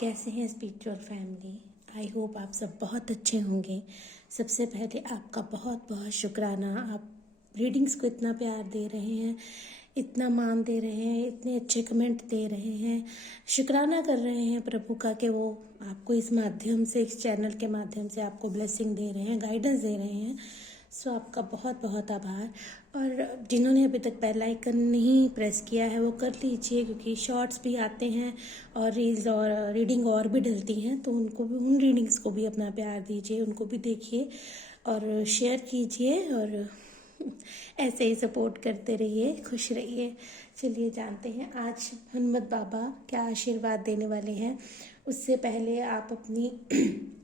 कैसे हैं spiritual family. I hope आप सब बहुत अच्छे होंगे। सबसे पहले आपका बहुत बहुत शुक्राना, आप रीडिंग्स को इतना प्यार दे रहे हैं, इतना मान दे रहे हैं, इतने अच्छे कमेंट दे रहे हैं। शुक्राना कर रहे हैं प्रभु का कि वो आपको इस माध्यम से, इस चैनल के माध्यम से आपको ब्लेसिंग दे रहे हैं, गाइडेंस दे रहे हैं। सो आपका बहुत बहुत आभार। और जिन्होंने अभी तक बेल आइकन नहीं प्रेस किया है वो कर लीजिए, क्योंकि शॉर्ट्स भी आते हैं और रील्स और रीडिंग और भी डलती हैं, तो उनको भी, उन रीडिंग्स को भी अपना प्यार दीजिए, उनको भी देखिए और शेयर कीजिए और ऐसे ही सपोर्ट करते रहिए, खुश रहिए। चलिए जानते हैं आज हनुमत बाबा क्या आशीर्वाद देने वाले हैं। उससे पहले आप अपनी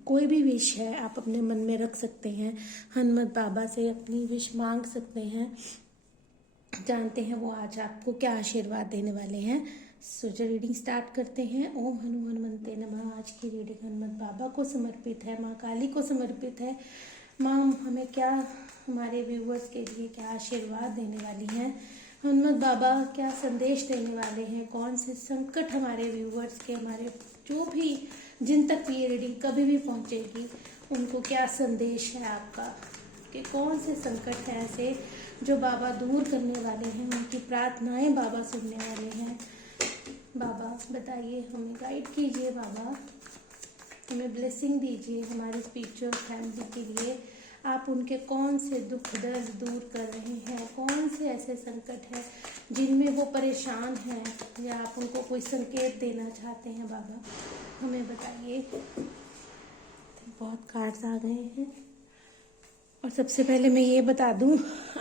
कोई भी विश है आप अपने मन में रख सकते हैं, हनुमत बाबा से अपनी विश मांग सकते हैं। जानते हैं वो आज आपको क्या आशीर्वाद देने वाले हैं। सो जो रीडिंग स्टार्ट करते हैं। ओम हनु हनुमंते नमः। आज की रीडिंग हनुमत बाबा को समर्पित है, माँ काली को समर्पित है। माँ हमें क्या, हमारे व्यूवर्स के लिए क्या आशीर्वाद देने वाली हैं, हनुमत बाबा क्या संदेश देने वाले हैं, कौन से संकट हमारे व्यूवर्स के, हमारे जो भी जिन तक ये रीडिंग कभी भी पहुंचेगी उनको क्या संदेश है आपका, कि कौन से संकट हैं ऐसे जो बाबा दूर करने वाले हैं, उनकी प्रार्थनाएं बाबा सुनने वाले हैं। बाबा बताइए, हमें गाइड कीजिए, बाबा हमें ब्लेसिंग दीजिए हमारे स्पिरिचुअल फैमिली के लिए। आप उनके कौन से दुख दर्द दूर कर रहे हैं, कौन से ऐसे संकट हैं जिनमें वो परेशान हैं, या आप उनको कोई संकेत देना चाहते हैं बाबा, हमें बताइए। बहुत कार्ड्स आ गए हैं। और सबसे पहले मैं ये बता दूं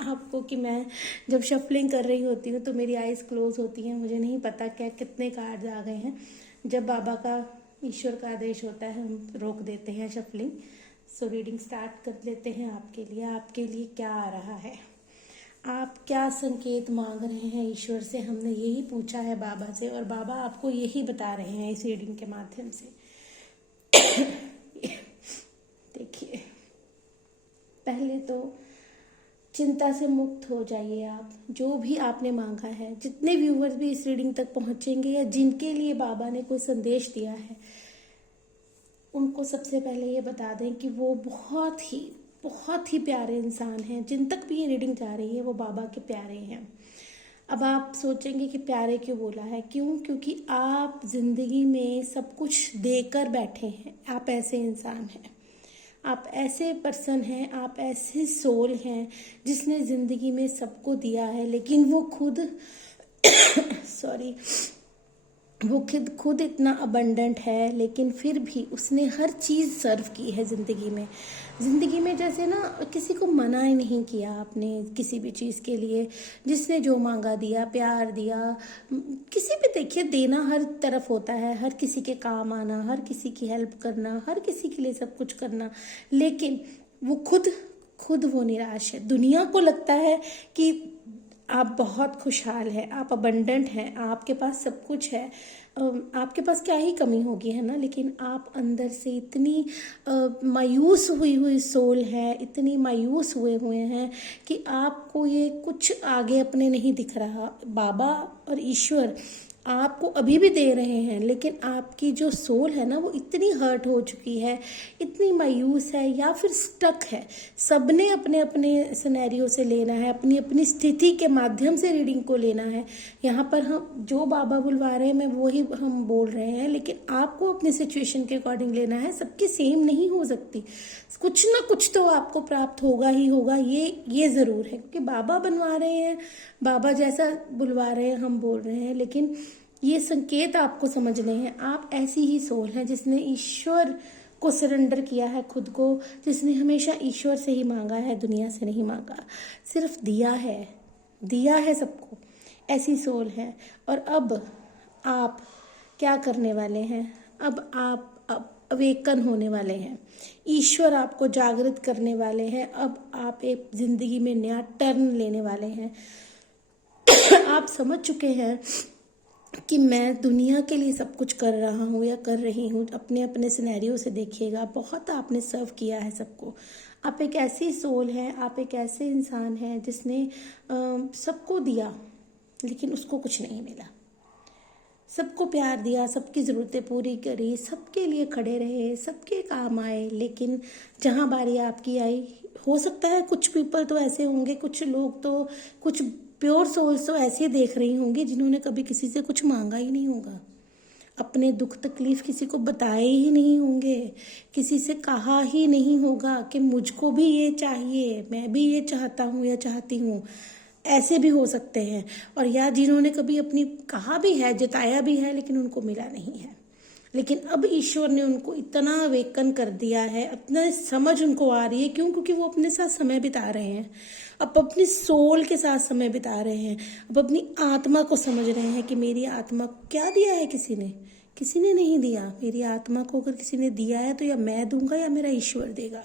आपको कि मैं जब शफलिंग कर रही होती हूँ तो मेरी आइज़ क्लोज होती हैं, मुझे नहीं पता क्या कितने कार्ड्स आ गए हैं। जब बाबा का, ईश्वर का आदेश होता है हम रोक देते हैं शफलिंग। सो रीडिंग स्टार्ट कर लेते हैं। आपके लिए क्या आ रहा है, आप क्या संकेत मांग रहे हैं ईश्वर से। हमने यही पूछा है बाबा से और बाबा आपको यही बता रहे हैं इस रीडिंग के माध्यम से। देखिए, पहले तो चिंता से मुक्त हो जाइए। आप जो भी आपने मांगा है, जितने व्यूवर्स भी इस रीडिंग तक पहुंचेंगे या जिनके लिए बाबा ने कोई संदेश दिया है, उनको सबसे पहले ये बता दें कि वो बहुत ही प्यारे इंसान हैं। जिन तक भी ये रीडिंग जा रही है वो बाबा के प्यारे हैं। अब आप सोचेंगे कि प्यारे क्यों बोला है, क्योंकि आप जिंदगी में सब कुछ देकर बैठे हैं। आप ऐसे इंसान हैं, आप ऐसे पर्सन हैं, आप ऐसे सोल हैं जिसने जिंदगी में सबको दिया है, लेकिन वो खुद सॉरी, वो खुद इतना अबंडेंट है, लेकिन फिर भी उसने हर चीज़ सर्व की है ज़िंदगी में जैसे ना किसी को मना ही नहीं किया आपने किसी भी चीज़ के लिए। जिसने जो मांगा दिया, प्यार दिया। किसी भी, देखिए, देना हर तरफ होता है, हर किसी के काम आना, हर किसी की हेल्प करना, हर किसी के लिए सब कुछ करना, लेकिन वो खुद वो निराश है। दुनिया को लगता है कि आप बहुत खुशहाल हैं, आप अबंडेंट हैं, आपके पास सब कुछ है, आपके पास क्या ही कमी होगी, है ना। लेकिन आप अंदर से इतनी मायूस हुई सोल है, इतनी मायूस हुए हैं कि आपको ये कुछ आगे अपने नहीं दिख रहा। बाबा और ईश्वर आपको अभी भी दे रहे हैं, लेकिन आपकी जो सोल है ना वो इतनी हर्ट हो चुकी है, इतनी मायूस है या फिर स्टक है। सबने अपने अपने सिनेरियो से लेना है, अपनी अपनी स्थिति के माध्यम से रीडिंग को लेना है। यहाँ पर हम जो बाबा बुलवा रहे हैं मैं वही हम बोल रहे हैं, लेकिन आपको अपनी सिचुएशन के अकॉर्डिंग लेना है। सबकी सेम नहीं हो सकती, कुछ ना कुछ तो आपको प्राप्त होगा ही होगा, ये ज़रूर है, क्योंकि बाबा बनवा रहे हैं, बाबा जैसा बुलवा रहे हैं, हम बोल रहे हैं, लेकिन ये संकेत आपको समझने हैं। आप ऐसी ही सोल है जिसने ईश्वर को सरेंडर किया है खुद को, जिसने हमेशा ईश्वर से ही मांगा है, दुनिया से नहीं मांगा, सिर्फ दिया है सबको। ऐसी सोल है। और अब आप क्या करने वाले हैं, अब आप अवेकन होने वाले हैं, ईश्वर आपको जागृत करने वाले हैं। अब आप एक जिंदगी में नया टर्न लेने वाले हैं। आप समझ चुके हैं कि मैं दुनिया के लिए सब कुछ कर रहा हूँ या कर रही हूँ। अपने अपने सिनेरियो से देखिएगा, बहुत आपने सर्व किया है सबको। आप एक ऐसी सोल हैं, आप एक ऐसे इंसान हैं जिसने सबको दिया, लेकिन उसको कुछ नहीं मिला। सबको प्यार दिया, सबकी ज़रूरतें पूरी करी, सबके लिए खड़े रहे, सबके काम आए, लेकिन जहाँ बारी आपकी आई, हो सकता है कुछ पीपल तो ऐसे होंगे, कुछ लोग तो, कुछ प्योर सोल्स तो ऐसे देख रही होंगी जिन्होंने कभी किसी से कुछ मांगा ही नहीं होगा, अपने दुख तकलीफ किसी को बताए ही नहीं होंगे, किसी से कहा ही नहीं होगा कि मुझको भी ये चाहिए, मैं भी ये चाहता हूँ या चाहती हूँ। ऐसे भी हो सकते हैं। और या जिन्होंने कभी अपनी कहा भी है, जताया भी है, लेकिन उनको मिला नहीं है। लेकिन अब ईश्वर ने उनको इतना अवेकन कर दिया है, इतना समझ उनको आ रही है। क्यों? क्योंकि वो अपने साथ समय बिता रहे हैं, अब अपनी सोल के साथ समय बिता रहे हैं, अब अपनी आत्मा को समझ रहे हैं कि मेरी आत्मा को क्या दिया है किसी ने नहीं दिया। मेरी आत्मा को अगर किसी ने दिया है तो या मैं दूंगा या मेरा ईश्वर देगा।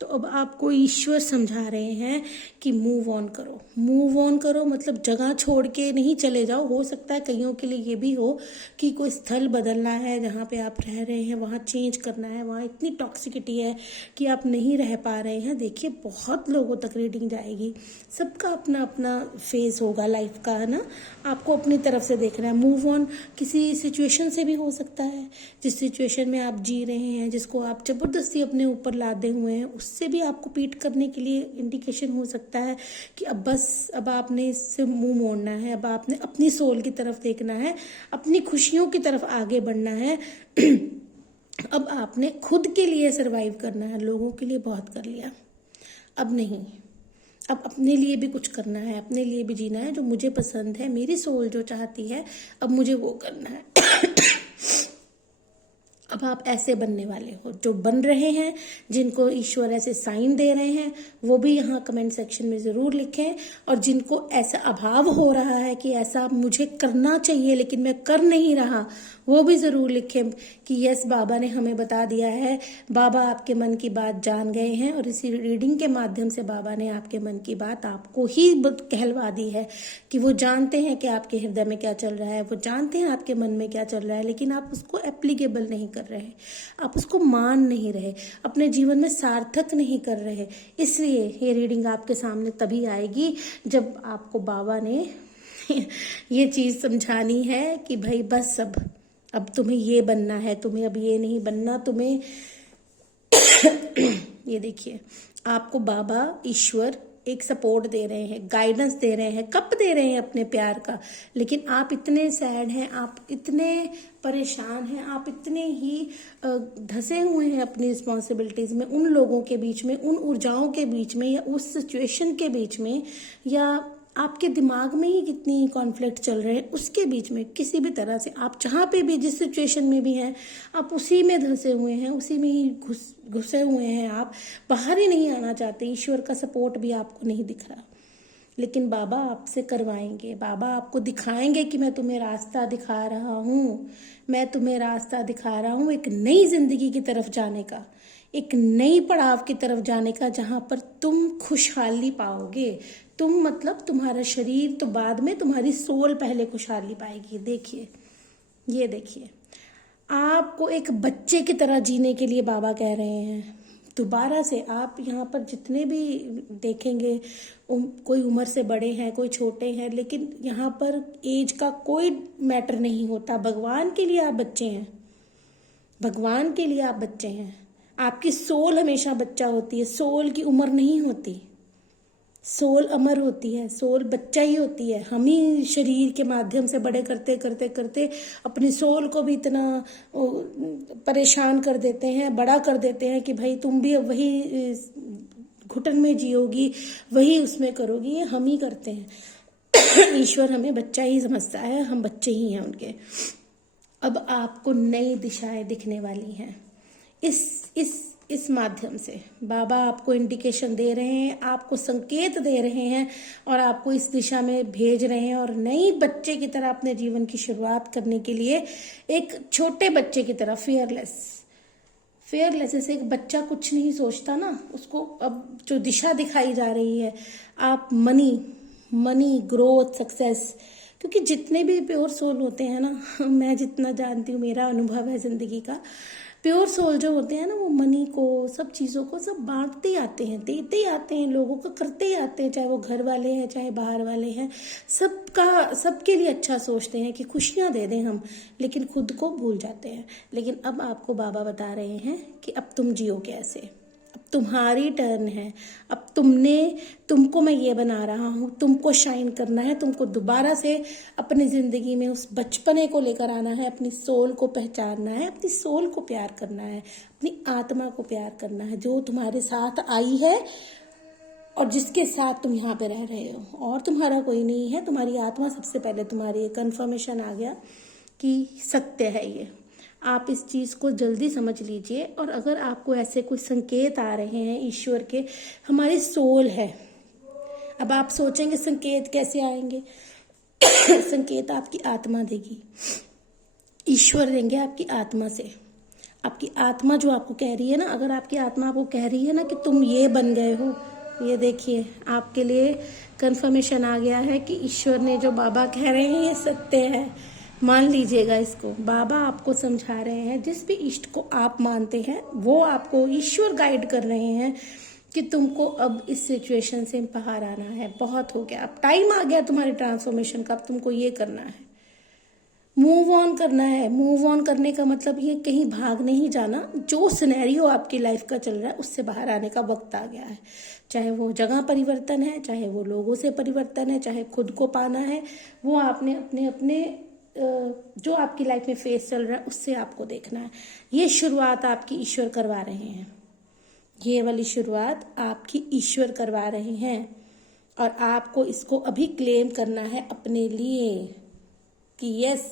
तो अब आपको ईश्वर समझा रहे हैं कि मूव ऑन करो। मूव ऑन करो मतलब जगह छोड़ के नहीं चले जाओ। हो सकता है कईयों के लिए ये भी हो कि कोई स्थल बदलना है, जहाँ पे आप रह रहे हैं वहाँ चेंज करना है, वहाँ इतनी टॉक्सिसिटी है कि आप नहीं रह पा रहे हैं। देखिए बहुत लोगों तक रीडिंग जाएगी, सबका अपना अपना फेज होगा लाइफ का, है ना। आपको अपनी तरफ से देखना है। मूव ऑन किसी सिचुएशन से भी हो सकता है, जिस सिचुएशन में आप जी रहे हैं, जिसको आप जबरदस्ती अपने ऊपर लादे हुए हैं, उससे भी आपको पीट करने के लिए इंडिकेशन हो सकता है कि अब बस, अब आपने इससे मुंह मोड़ना है, अब आपने अपनी सोल की तरफ देखना है, अपनी खुशियों की तरफ आगे बढ़ना है। अब आपने खुद के लिए सरवाइव करना है। लोगों के लिए बहुत कर लिया, अब नहीं। अब अपने लिए भी कुछ करना है, अपने लिए भी जीना है। जो मुझे पसंद है, मेरी सोल जो चाहती है, अब मुझे वो करना है। अब आप ऐसे बनने वाले हो, जो बन रहे हैं, जिनको ईश्वर ऐसे साइन दे रहे हैं, वो भी यहाँ कमेंट सेक्शन में ज़रूर लिखें। और जिनको ऐसा अभाव हो रहा है कि ऐसा मुझे करना चाहिए लेकिन मैं कर नहीं रहा, वो भी ज़रूर लिखें कि यस, बाबा ने हमें बता दिया है, बाबा आपके मन की बात जान गए हैं। और इसी रीडिंग के माध्यम से बाबा ने आपके मन की बात आपको ही कहलवा दी है कि वो जानते हैं कि आपके हृदय में क्या चल रहा है, वो जानते हैं आपके मन में क्या चल रहा है, लेकिन आप उसको एप्लीकेबल नहीं कर रहे, आप उसको मान नहीं रहे, अपने जीवन में सार्थक नहीं कर रहे। इसलिए ये रीडिंग आपके सामने तभी आएगी जब आपको बाबा ने ये चीज़ समझानी है कि भाई बस अब तुम्हें ये बनना है, तुम्हें अब ये नहीं बनना, तुम्हें ये देखिए, आपको बाबा ईश्वर एक सपोर्ट दे रहे हैं, गाइडेंस दे रहे हैं, कप दे रहे हैं अपने प्यार का। लेकिन आप इतने सैड हैं, आप इतने परेशान हैं, आप इतने ही धंसे हुए हैं अपनी रिस्पॉन्सिबिलिटीज में, उन लोगों के बीच में, उन ऊर्जाओं के बीच में, या उस सिचुएशन के बीच में, या आपके दिमाग में ही कितनी कॉन्फ्लिक्ट चल रहे हैं, उसके बीच में किसी भी तरह से आप जहाँ पे भी, जिस सिचुएशन में भी हैं, आप उसी में धंसे हुए हैं, उसी में ही घुसे हुए हैं, आप बाहर ही नहीं आना चाहते। ईश्वर का सपोर्ट भी आपको नहीं दिख रहा, लेकिन बाबा आपसे करवाएंगे। बाबा आपको दिखाएंगे कि मैं तुम्हें रास्ता दिखा रहा हूँ, मैं तुम्हें रास्ता दिखा रहा हूँ एक नई जिंदगी की तरफ जाने का, एक नई पड़ाव की तरफ जाने का, जहाँ पर तुम खुशहाली पाओगे। तुम मतलब तुम्हारा शरीर तो बाद में, तुम्हारी सोल पहले खुशहाली पाएगी। देखिए, ये देखिए, आपको एक बच्चे की तरह जीने के लिए बाबा कह रहे हैं। दोबारा से आप यहाँ पर जितने भी देखेंगे, कोई उम्र से बड़े हैं, कोई छोटे हैं, लेकिन यहाँ पर एज का कोई मैटर नहीं होता। भगवान के लिए आप बच्चे हैं, भगवान के लिए आप बच्चे हैं। आपकी सोल हमेशा बच्चा होती है, सोल की उम्र नहीं होती, सोल अमर होती है, सोल बच्चा ही होती है। हम ही शरीर के माध्यम से बड़े करते करते करते अपनी सोल को भी इतना परेशान कर देते हैं, बड़ा कर देते हैं कि भाई तुम भी वही घुटन में जियोगी, वही उसमें करोगी। ये हम ही करते हैं। ईश्वर हमें बच्चा ही समझता है, हम बच्चे ही हैं उनके। अब आपको नई दिशाएं दिखने वाली हैं इस माध्यम से। बाबा आपको इंडिकेशन दे रहे हैं, आपको संकेत दे रहे हैं और आपको इस दिशा में भेज रहे हैं। और नई बच्चे की तरह अपने जीवन की शुरुआत करने के लिए, एक छोटे बच्चे की तरह फेयरलेस जैसे एक बच्चा कुछ नहीं सोचता ना, उसको अब जो दिशा दिखाई जा रही है, आप मनी, ग्रोथ, सक्सेस क्योंकि जितने भी प्योर सोल होते हैं ना, मैं जितना जानती हूँ, मेरा अनुभव है ज़िंदगी का, प्योर सोल जो होते हैं ना, वो मनी को, सब चीज़ों को सब बांटते ही आते हैं, देते ही आते हैं, लोगों को करते ही आते हैं, चाहे वो घर वाले हैं चाहे बाहर वाले हैं, सबका सबके लिए अच्छा सोचते हैं कि खुशियाँ दे दें हम, लेकिन खुद को भूल जाते हैं। लेकिन अब आपको बाबा बता रहे हैं कि अब तुम जियो कैसे, अब तुम्हारी टर्न है, अब तुमको मैं ये बना रहा हूँ, तुमको शाइन करना है, तुमको दोबारा से अपनी ज़िंदगी में उस बचपने को लेकर आना है, अपनी सोल को पहचानना है, अपनी सोल को प्यार करना है, अपनी आत्मा को प्यार करना है, जो तुम्हारे साथ आई है और जिसके साथ तुम यहाँ पे रह रहे हो, और तुम्हारा कोई नहीं है, तुम्हारी आत्मा सबसे पहले तुम्हारी। कन्फर्मेशन आ गया कि सत्य है ये। आप इस चीज़ को जल्दी समझ लीजिए। और अगर आपको ऐसे कोई संकेत आ रहे हैं ईश्वर के, हमारी सोल है, अब आप सोचेंगे संकेत कैसे आएंगे? संकेत आपकी आत्मा देगी, ईश्वर देंगे आपकी आत्मा से। आपकी आत्मा जो आपको कह रही है ना, अगर आपकी आत्मा आपको कह रही है ना कि तुम ये बन गए हो, ये देखिए आपके लिए कंफर्मेशन आ गया है कि ईश्वर ने जो बाबा कह रहे हैं ये सत्य है। मान लीजिएगा इसको, बाबा आपको समझा रहे हैं, जिस भी इष्ट को आप मानते हैं वो आपको ईश्वर गाइड कर रहे हैं कि तुमको अब इस सिचुएशन से बाहर आना है, बहुत हो गया, अब टाइम आ गया तुम्हारे ट्रांसफॉर्मेशन का, अब तुमको ये करना है, मूव ऑन करना है। मूव ऑन करने का मतलब ये कहीं भाग नहीं जाना, जो सिनेरियो आपकी लाइफ का चल रहा है उससे बाहर आने का वक्त आ गया है। चाहे वो जगह परिवर्तन है, चाहे वो लोगों से परिवर्तन है, चाहे खुद को पाना है, वो आपने अपने अपने जो आपकी लाइफ में फेस चल रहा है उससे आपको देखना है। ये शुरुआत आपकी ईश्वर करवा रहे हैं, ये वाली शुरुआत आपकी ईश्वर करवा रहे हैं, और आपको इसको अभी क्लेम करना है अपने लिए कि यस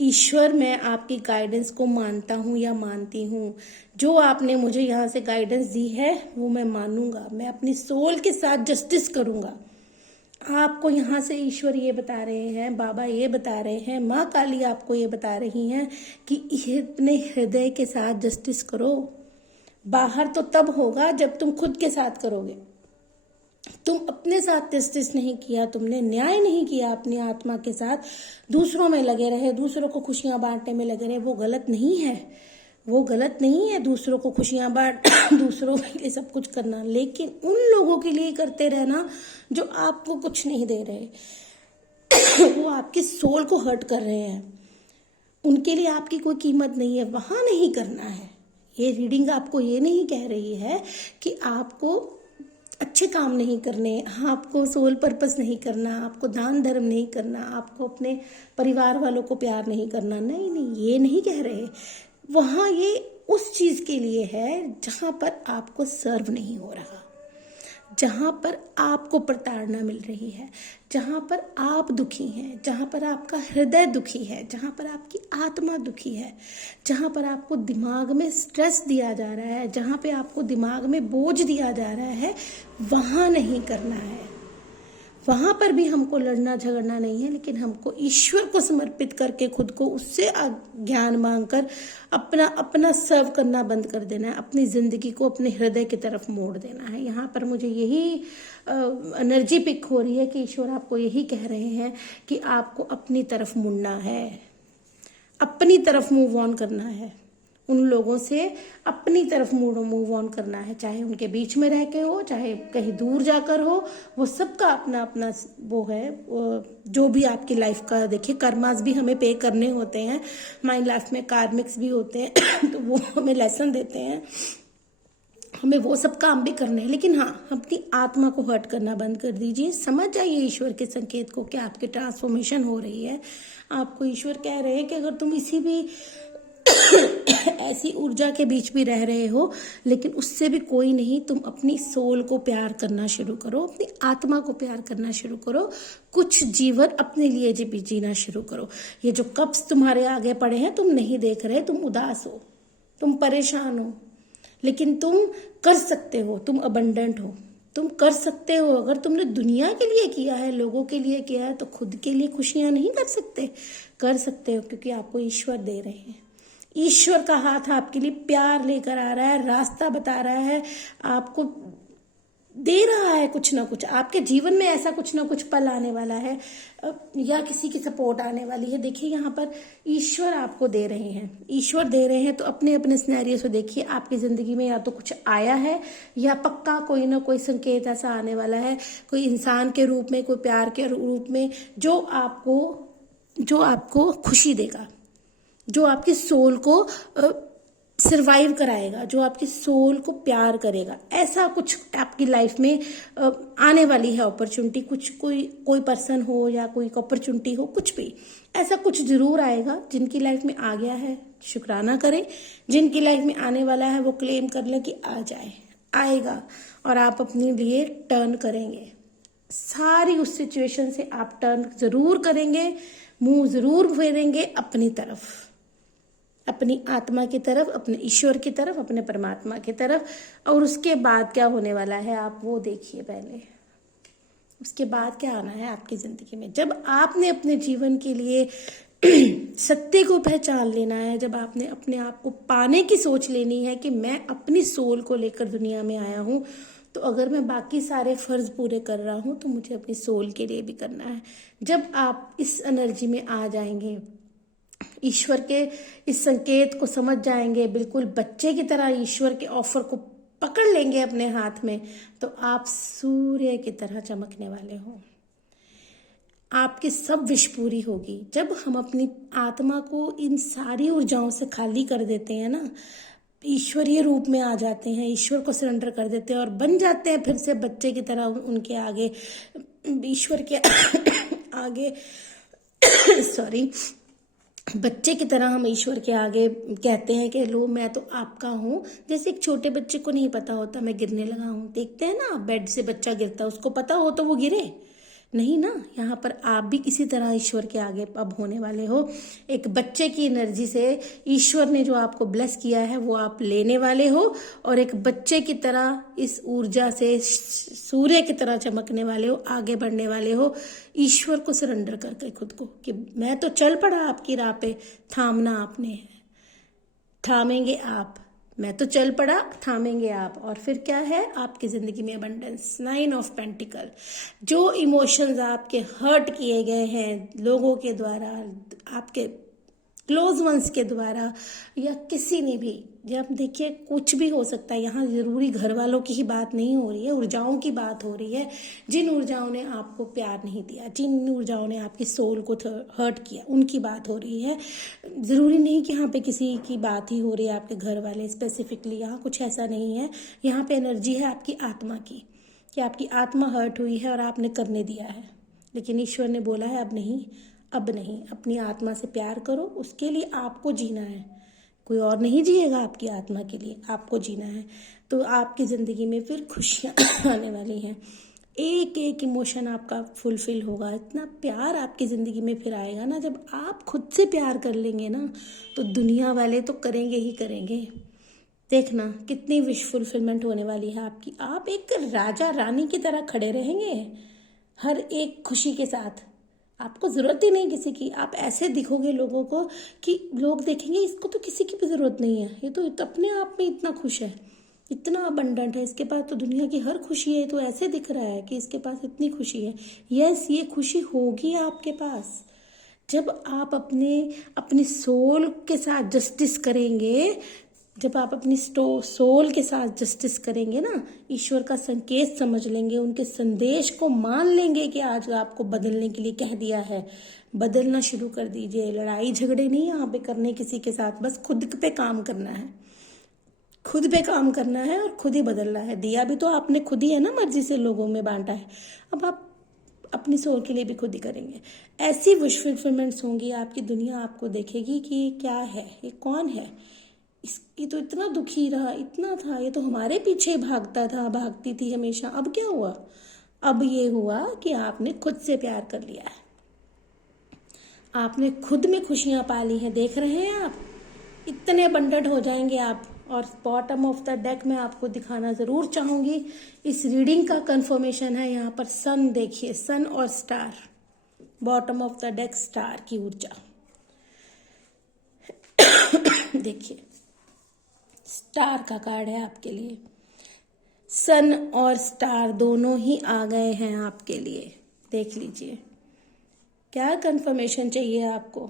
ईश्वर, मैं आपकी गाइडेंस को मानता हूँ या मानती हूँ, जो आपने मुझे यहाँ से गाइडेंस दी है वो मैं मानूंगा, मैं अपनी सोल के साथ जस्टिस करूँगा। आपको यहाँ से ईश्वर ये बता रहे हैं, बाबा ये बता रहे हैं, माँ काली आपको ये बता रही हैं कि अपने हृदय के साथ जस्टिस करो। बाहर तो तब होगा जब तुम खुद के साथ करोगे। तुम अपने साथ जस्टिस नहीं किया, तुमने न्याय नहीं किया अपनी आत्मा के साथ, दूसरों में लगे रहे, दूसरों को खुशियां बांटने में लगे रहे, वो गलत नहीं है, वो गलत नहीं है दूसरों को खुशियां बांट दूसरों के लिए सब कुछ करना, लेकिन उन लोगों के लिए करते रहना जो आपको कुछ नहीं दे रहे वो आपकी सोल को हर्ट कर रहे हैं, उनके लिए आपकी कोई कीमत नहीं है, वहां नहीं करना है। ये रीडिंग आपको ये नहीं कह रही है कि आपको अच्छे काम नहीं करने, आपको सोल पर्पस नहीं करना, आपको दान धर्म नहीं करना, आपको अपने परिवार वालों को प्यार नहीं करना, नहीं नहीं, ये नहीं कह रहे। वहाँ ये उस चीज़ के लिए है जहाँ पर आपको सर्व नहीं हो रहा, जहाँ पर आपको प्रताड़ना मिल रही है, जहाँ पर आप दुखी हैं, जहाँ पर आपका हृदय दुखी है, जहाँ पर आपकी आत्मा दुखी है, जहाँ पर आपको दिमाग में स्ट्रेस दिया जा रहा है, जहाँ पे आपको दिमाग में बोझ दिया जा रहा है, वहाँ नहीं करना है। वहाँ पर भी हमको लड़ना झगड़ना नहीं है, लेकिन हमको ईश्वर को समर्पित करके खुद को उससे ज्ञान मांगकर अपना अपना सर्व करना बंद कर देना है, अपनी ज़िंदगी को अपने हृदय की तरफ मोड़ देना है। यहाँ पर मुझे यही एनर्जी पिक हो रही है कि ईश्वर आपको यही कह रहे हैं कि आपको अपनी तरफ मुड़ना है, अपनी तरफ मूव ऑन करना है, उन लोगों से अपनी तरफ मूव ऑन करना है, चाहे उनके बीच में रह के हो, चाहे कहीं दूर जाकर हो, वो सबका अपना अपना वो है। जो भी आपकी लाइफ का, देखिए कर्मास भी हमें पे करने होते हैं, हमारी लाइफ में कार्मिक्स भी होते हैं तो वो हमें लेसन देते हैं, हमें वो सब काम भी करने हैं। लेकिन हाँ, अपनी आत्मा को हर्ट करना बंद कर दीजिए, समझ जाइए ईश्वर के संकेत को कि आपकी ट्रांसफॉर्मेशन हो रही है। आपको ईश्वर कह रहे हैं कि अगर तुम इसी भी ऐसी ऊर्जा के बीच भी रह रहे हो, लेकिन उससे भी कोई नहीं, तुम अपनी सोल को प्यार करना शुरू करो, अपनी आत्मा को प्यार करना शुरू करो, कुछ जीवन अपने लिए जीना शुरू करो। ये जो कप्स तुम्हारे आगे पड़े हैं, तुम नहीं देख रहे, तुम उदास हो, तुम परेशान हो, लेकिन तुम कर सकते हो, तुम अबंडेंट हो, तुम कर सकते हो। अगर तुमने दुनिया के लिए किया है, लोगों के लिए किया है, तो खुद के लिए खुशियां नहीं कर सकते? कर सकते हो, क्योंकि आपको ईश्वर दे रहे हैं। ईश्वर का हाथ आपके लिए प्यार लेकर आ रहा है, रास्ता बता रहा है, आपको दे रहा है कुछ ना कुछ आपके जीवन में, ऐसा कुछ ना कुछ पल आने वाला है या किसी की सपोर्ट आने वाली है। देखिए यहाँ पर ईश्वर आपको दे रहे हैं, ईश्वर दे रहे हैं, तो अपने अपने सिनेरियो से देखिए आपकी जिंदगी में या तो कुछ आया है या पक्का कोई ना कोई संकेत ऐसा आने वाला है, कोई इंसान के रूप में, कोई प्यार के रूप में, जो आपको खुशी देगा, जो आपकी सोल को सरवाइव कराएगा, जो आपकी सोल को प्यार करेगा। ऐसा कुछ आपकी लाइफ में आने वाली है अपॉर्चुनिटी, कुछ कोई पर्सन हो या कोई अपॉर्चुनिटी हो, कुछ भी ऐसा कुछ जरूर आएगा। जिनकी लाइफ में आ गया है शुक्राना करें, जिनकी लाइफ में आने वाला है वो क्लेम कर लें कि आ जाए, आएगा, और आप अपने लिए टर्न करेंगे। सारी उस सिचुएशन से आप टर्न जरूर करेंगे, मुंह जरूर फेरेंगे अपनी तरफ, अपनी आत्मा की तरफ, अपने ईश्वर की तरफ, अपने परमात्मा की तरफ। और उसके बाद क्या होने वाला है आप वो देखिए पहले। उसके बाद क्या आना है आपकी जिंदगी में, जब आपने अपने जीवन के लिए सत्य को पहचान लेना है, जब आपने अपने आप को पाने की सोच लेनी है कि मैं अपनी सोल को लेकर दुनिया में आया हूं, तो अगर मैं बाकी सारे फर्ज पूरे कर रहा हूं तो मुझे अपनी सोल के लिए भी करना है। जब आप इस एनर्जी में आ जाएंगे, ईश्वर के इस संकेत को समझ जाएंगे, बिल्कुल बच्चे की तरह ईश्वर के ऑफर को पकड़ लेंगे अपने हाथ में, तो आप सूर्य की तरह चमकने वाले हो। आपकी सब विश पूरी होगी। जब हम अपनी आत्मा को इन सारी ऊर्जाओं से खाली कर देते हैं ना, ईश्वरीय रूप में आ जाते हैं, ईश्वर को सरेंडर कर देते हैं और बन जाते हैं फिर से बच्चे की तरह उनके आगे, ईश्वर के आगे सॉरी बच्चे की तरह हम ईश्वर के आगे कहते हैं कि लो मैं तो आपका हूँ। जैसे एक छोटे बच्चे को नहीं पता होता मैं गिरने लगा हूँ, देखते हैं ना बेड से बच्चा गिरता है, उसको पता हो तो वो गिरे नहीं ना। यहाँ पर आप भी इसी तरह ईश्वर के आगे अब होने वाले हो। एक बच्चे की एनर्जी से ईश्वर ने जो आपको ब्लेस किया है वो आप लेने वाले हो, और एक बच्चे की तरह इस ऊर्जा से सूर्य की तरह चमकने वाले हो, आगे बढ़ने वाले हो, ईश्वर को सरेंडर करके खुद को कि मैं तो चल पड़ा आपकी राह पे, थामना आपने है, थामेंगे आप, मैं तो चल पड़ा, थामेंगे आप। और फिर क्या है आपकी जिंदगी में अबंडेंस, 9 ऑफ पेंटिकल। जो इमोशंस आपके हर्ट किए गए हैं लोगों के द्वारा, आपके क्लोज वंस के द्वारा या किसी ने भी, जब देखिए कुछ भी हो सकता है, यहाँ जरूरी घर वालों की ही बात नहीं हो रही है, ऊर्जाओं की बात हो रही है। जिन ऊर्जाओं ने आपको प्यार नहीं दिया, जिन ऊर्जाओं ने आपकी सोल को हर्ट किया, उनकी बात हो रही है। जरूरी नहीं कि यहाँ पे किसी की बात ही हो रही है, आपके घर वाले स्पेसिफिकली, यहाँ कुछ ऐसा नहीं है। यहाँ पे एनर्जी है आपकी आत्मा की, कि आपकी आत्मा हर्ट हुई है और आपने करने दिया है, लेकिन ईश्वर ने बोला है अब नहीं, अपनी आत्मा से प्यार करो, उसके लिए आपको जीना है, कोई और नहीं जिएगा आपकी आत्मा के लिए, आपको जीना है। तो आपकी ज़िंदगी में फिर खुशियाँ आने वाली हैं, एक एक इमोशन आपका फुलफिल होगा, इतना प्यार आपकी ज़िंदगी में फिर आएगा ना। जब आप खुद से प्यार कर लेंगे ना, तो दुनिया वाले तो करेंगे ही करेंगे। देखना कितनी विश फुलफिलमेंट होने वाली है आपकी। आप एक राजा रानी की तरह खड़े रहेंगे हर एक खुशी के साथ, आपको ज़रूरत ही नहीं किसी की। आप ऐसे दिखोगे लोगों को कि लोग देखेंगे इसको तो किसी की भी ज़रूरत नहीं है, ये तो अपने आप में इतना खुश है, इतना अबंडेंट है, इसके पास तो दुनिया की हर खुशी है। तो ऐसे दिख रहा है कि इसके पास इतनी खुशी है। यस, ये खुशी होगी आपके पास जब आप अपनी सोल के साथ जस्टिस करेंगे। जब आप अपनी सोल के साथ जस्टिस करेंगे ना, ईश्वर का संकेत समझ लेंगे, उनके संदेश को मान लेंगे कि आज आपको बदलने के लिए कह दिया है, बदलना शुरू कर दीजिए। लड़ाई झगड़े नहीं यहाँ पे करने किसी के साथ, बस खुद पे काम करना है, खुद पे काम करना है और खुद ही बदलना है। दिया भी तो आपने खुद ही है ना, मर्जी से लोगों में बांटा है, अब आप अपनी सोल के लिए भी खुद ही करेंगे। ऐसी विश फुलफिलमेंट्स होंगी आपकी, दुनिया आपको देखेगी कि ये क्या है, ये कौन है, ये तो इतना दुखी रहा, इतना था, ये तो हमारे पीछे भागता था, भागती थी हमेशा, अब क्या हुआ? अब ये हुआ कि आपने खुद से प्यार कर लिया है, आपने खुद में खुशियां पाली हैं। देख रहे हैं आप, इतने अबंडेंट हो जाएंगे आप। और बॉटम ऑफ द डेक में आपको दिखाना जरूर चाहूंगी, इस रीडिंग का कंफर्मेशन है यहाँ पर। सन देखिए, सन और star, bottom of the deck star की ऊर्जा देखिए, स्टार का कार्ड है आपके लिए। सन और स्टार दोनों ही आ गए हैं आपके लिए। देख लीजिए, क्या कंफर्मेशन चाहिए आपको।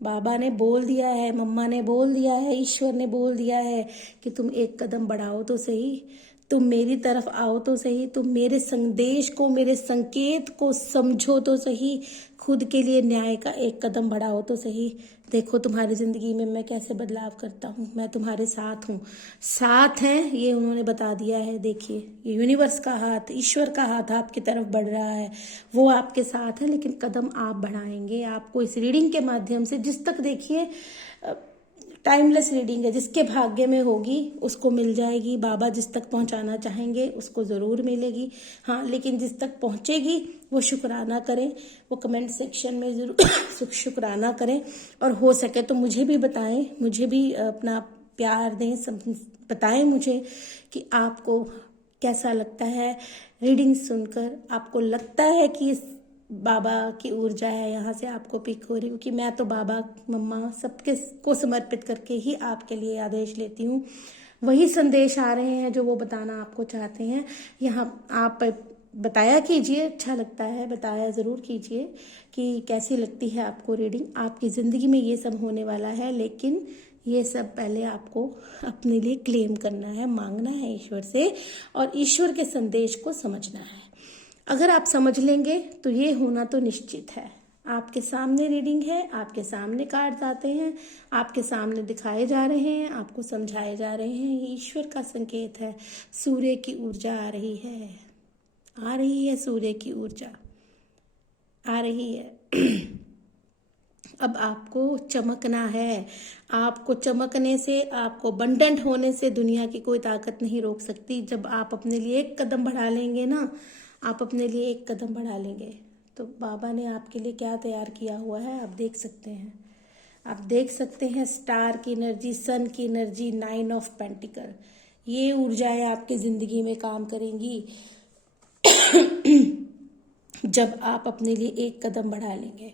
बाबा ने बोल दिया है, मम्मा ने बोल दिया है, ईश्वर ने बोल दिया है कि तुम एक कदम बढ़ाओ तो सही, तुम मेरी तरफ आओ तो सही, तुम मेरे संदेश को, मेरे संकेत को समझो तो सही, खुद के लिए न्याय का एक कदम बढ़ाओ तो सही। देखो तुम्हारी जिंदगी में मैं कैसे बदलाव करता हूँ, मैं तुम्हारे साथ हूँ, साथ हैं, ये उन्होंने बता दिया है। देखिए, ये यूनिवर्स का हाथ, ईश्वर का हाथ आपकी तरफ बढ़ रहा है, वो आपके साथ है, लेकिन कदम आप बढ़ाएंगे। आपको इस रीडिंग के माध्यम से, जिस तक देखिए टाइमलेस रीडिंग है, जिसके भाग्य में होगी उसको मिल जाएगी। बाबा जिस तक पहुंचाना चाहेंगे उसको ज़रूर मिलेगी। हाँ, लेकिन जिस तक पहुंचेगी वो शुक्राना करें, वो कमेंट सेक्शन में ज़रूर शुक्राना करें, और हो सके तो मुझे भी बताएं, मुझे भी अपना प्यार दें, बताएं मुझे कि आपको कैसा लगता है रीडिंग सुनकर। आपको लगता है कि इस बाबा की ऊर्जा है, यहाँ से आपको पिक हो रही, क्योंकि मैं तो बाबा, मम्मा सबके को समर्पित करके ही आपके लिए आदेश लेती हूँ। वही संदेश आ रहे हैं जो वो बताना आपको चाहते हैं। यहाँ आप बताया कीजिए, अच्छा लगता है बताया ज़रूर कीजिए कि कैसी लगती है आपको रीडिंग। आपकी ज़िंदगी में ये सब होने वाला है, लेकिन ये सब पहले आपको अपने लिए क्लेम करना है, मांगना है ईश्वर से, और ईश्वर के संदेश को समझना है। अगर आप समझ लेंगे तो ये होना तो निश्चित है। आपके सामने रीडिंग है, आपके सामने कार्ड्स आते हैं, आपके सामने दिखाए जा रहे हैं, आपको समझाए जा रहे हैं, ये ईश्वर का संकेत है। सूर्य की ऊर्जा आ रही है, आ रही है, सूर्य की ऊर्जा आ रही है। अब आपको चमकना है। आपको चमकने से, आपको बंडंट होने से दुनिया की कोई ताकत नहीं रोक सकती। जब आप अपने लिए एक कदम बढ़ा लेंगे ना, आप अपने लिए एक कदम बढ़ा लेंगे, तो बाबा ने आपके लिए क्या तैयार किया हुआ है आप देख सकते हैं। आप देख सकते हैं स्टार की एनर्जी, सन की एनर्जी, 9 ऑफ पेंटिकल, ये ऊर्जाएं आपकी ज़िंदगी में काम करेंगी जब आप अपने लिए एक कदम बढ़ा लेंगे।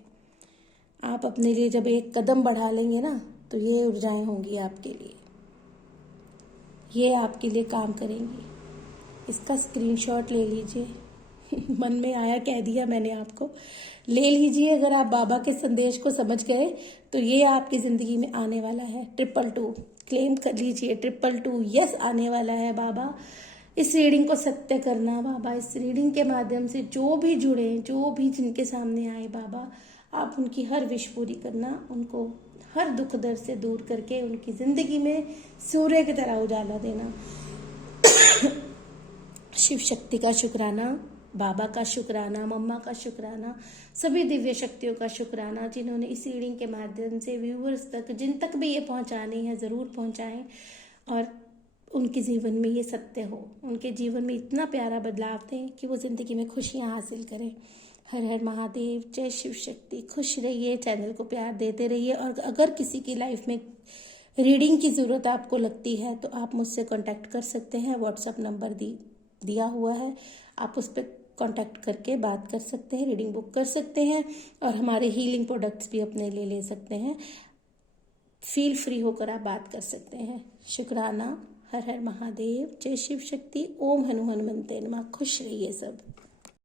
आप अपने लिए जब एक कदम बढ़ा लेंगे ना, तो ये ऊर्जाएं होंगी आपके लिए, ये आपके लिए काम करेंगी। इसका स्क्रीनशॉट ले लीजिए। मन में आया कह दिया मैंने आपको, ले लीजिए। अगर आप बाबा के संदेश को समझ गए तो ये आपकी ज़िंदगी में आने वाला है। 222 क्लेम कर लीजिए, 222 यस आने वाला है। बाबा इस रीडिंग को सत्य करना, बाबा इस रीडिंग के माध्यम से जो भी जुड़े, जो भी जिनके सामने आए, बाबा आप उनकी हर विश पूरी करना, उनको हर दुख दर्द से दूर करके उनकी ज़िंदगी में सूर्य की तरह उजाला देना। शिव शक्ति का शुक्राना, बाबा का शुक्राना, मम्मा का शुक्राना, सभी दिव्य शक्तियों का शुक्राना जिन्होंने इस रीडिंग के माध्यम से व्यूअर्स तक, जिन तक भी ये पहुंचानी है ज़रूर पहुंचाएं, और उनके जीवन में ये सत्य हो, उनके जीवन में इतना प्यारा बदलाव दें कि वो ज़िंदगी में खुशियां हासिल करें। हर हर महादेव, जय शिव शक्ति। खुश रहिए, चैनल को प्यार देते रहिए, और अगर किसी की लाइफ में रीडिंग की ज़रूरत आपको लगती है तो आप मुझसे कांटेक्ट कर सकते हैं। व्हाट्सएप नंबर दिया हुआ है, आप उस पर कांटेक्ट करके बात कर सकते हैं, रीडिंग बुक कर सकते हैं, और हमारे हीलिंग प्रोडक्ट्स भी अपने लिए ले सकते हैं। फील फ्री होकर आप बात कर सकते हैं। शुक्राना। हर हर महादेव, जय शिव शक्ति। ओम हनुमन्ते नमः। खुश रहिए सब।